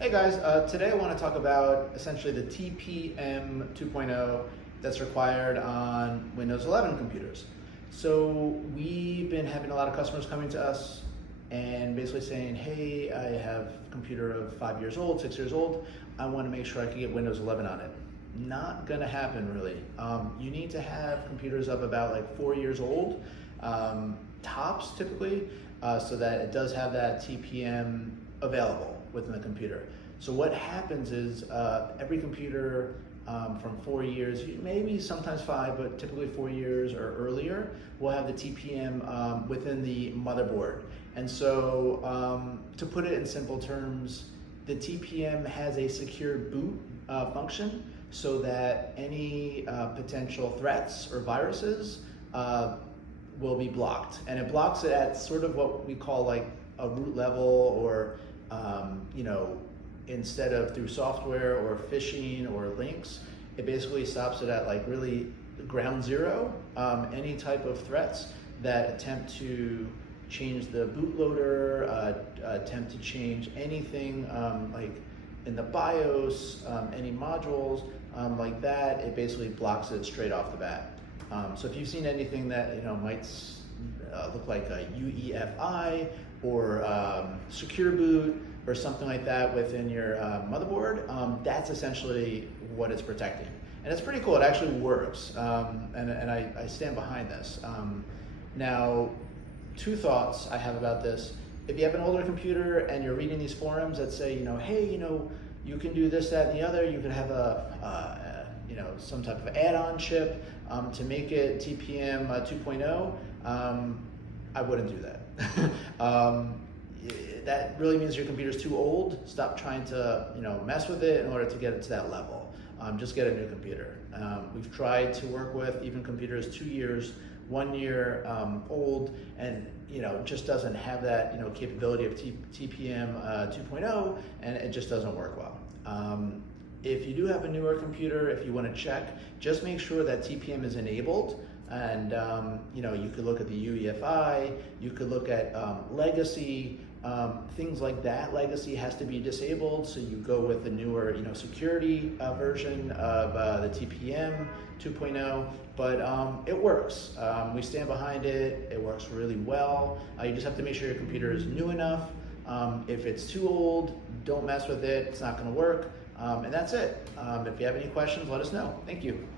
Hey guys, today I want to talk about essentially the TPM 2.0 that's required on Windows 11 computers. So we've been having a lot of customers coming to us and basically saying, hey, I have a computer of 5 years old, 6 years old, I want to make sure I can get Windows 11 on it. Not going to happen really. You need to have computers of about like 4 years old, tops typically, so that it does have that TPM available within the computer. So what happens is every computer from 4 years, maybe sometimes 5, but typically 4 years or earlier, will have the TPM within the motherboard. And so to put it in simple terms, the TPM has a secure boot function so that any potential threats or viruses will be blocked. And it blocks it at sort of what we call like a root level, or instead of through software or phishing or links, it basically stops it at like really ground zero. Any type of threats that attempt to change the bootloader, attempt to change anything like in the BIOS, any modules like that, it basically blocks it straight off the bat. So if you've seen anything that might look like a UEFI or secure boot or something like that within your motherboard, that's essentially what it's protecting. And it's pretty cool, it actually works, and I stand behind this. Now, two thoughts I have about this. If you have an older computer and you're reading these forums that say, hey, you can do this, that, and the other, you could have some type of add-on chip to make it TPM 2.0, I wouldn't do that. That really means your computer's too old. Stop trying to mess with it in order to get it to that level. Just get a new computer. We've tried to work with even computers 2 years, 1 year old, and just doesn't have that capability of TPM 2.0, and it just doesn't work well. If you do have a newer computer, if you want to check, just make sure that TPM is enabled. And you could look at the UEFI, you could look at legacy, things like that. Legacy has to be disabled, so you go with the newer security version of the TPM 2.0, but it works. We stand behind it, it works really well. You just have to make sure your computer is new enough. If it's too old, don't mess with it, it's not going to work, and that's it. If you have any questions, let us know. Thank you.